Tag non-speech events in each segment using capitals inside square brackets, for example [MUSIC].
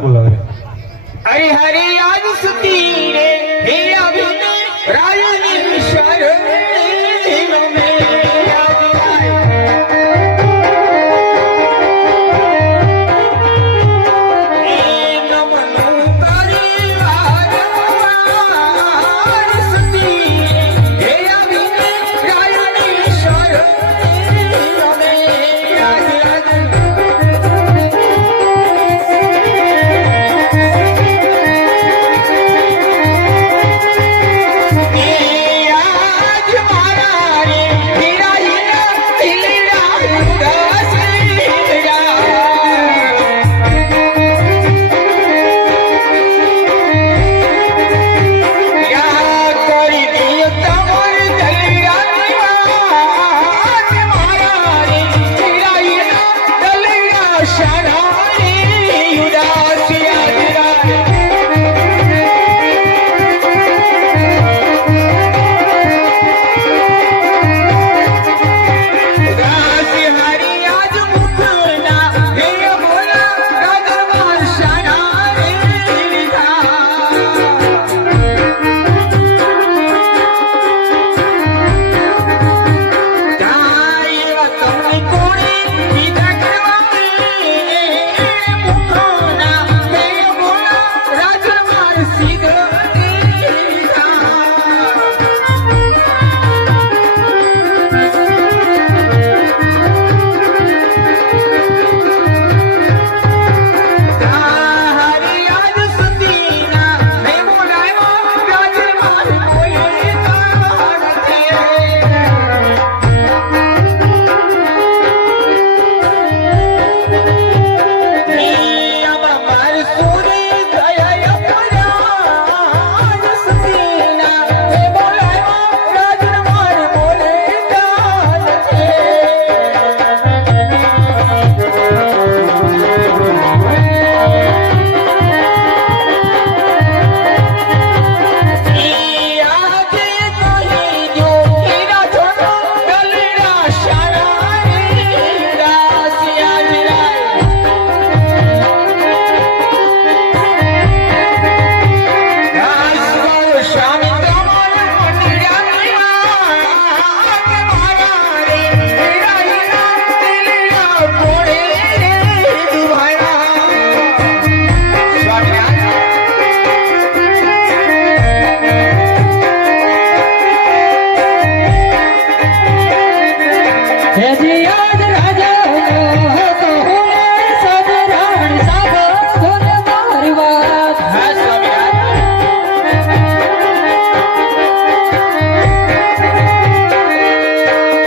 por la vereda.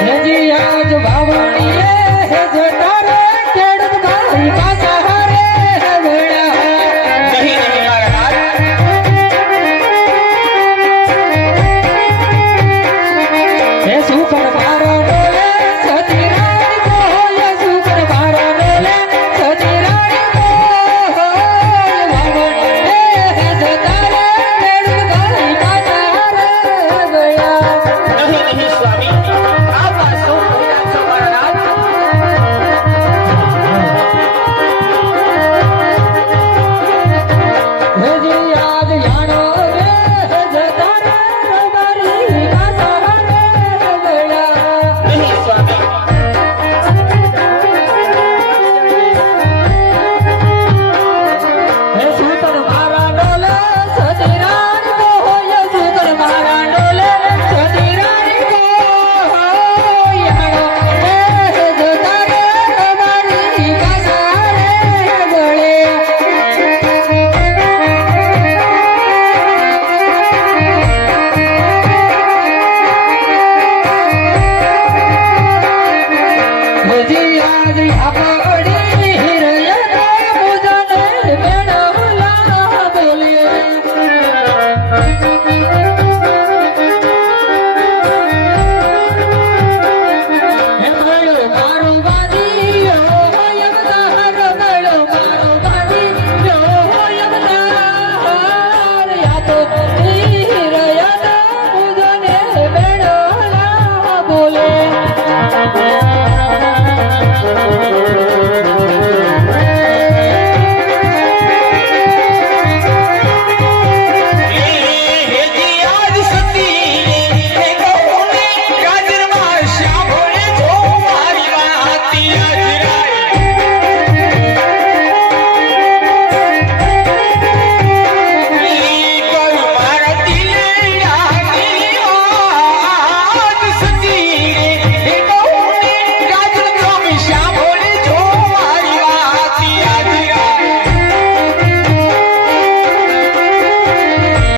હેજી આજ ભાવણીએ હે જટારે કેડત મારી પાસા. 怎 [LAUGHS] 么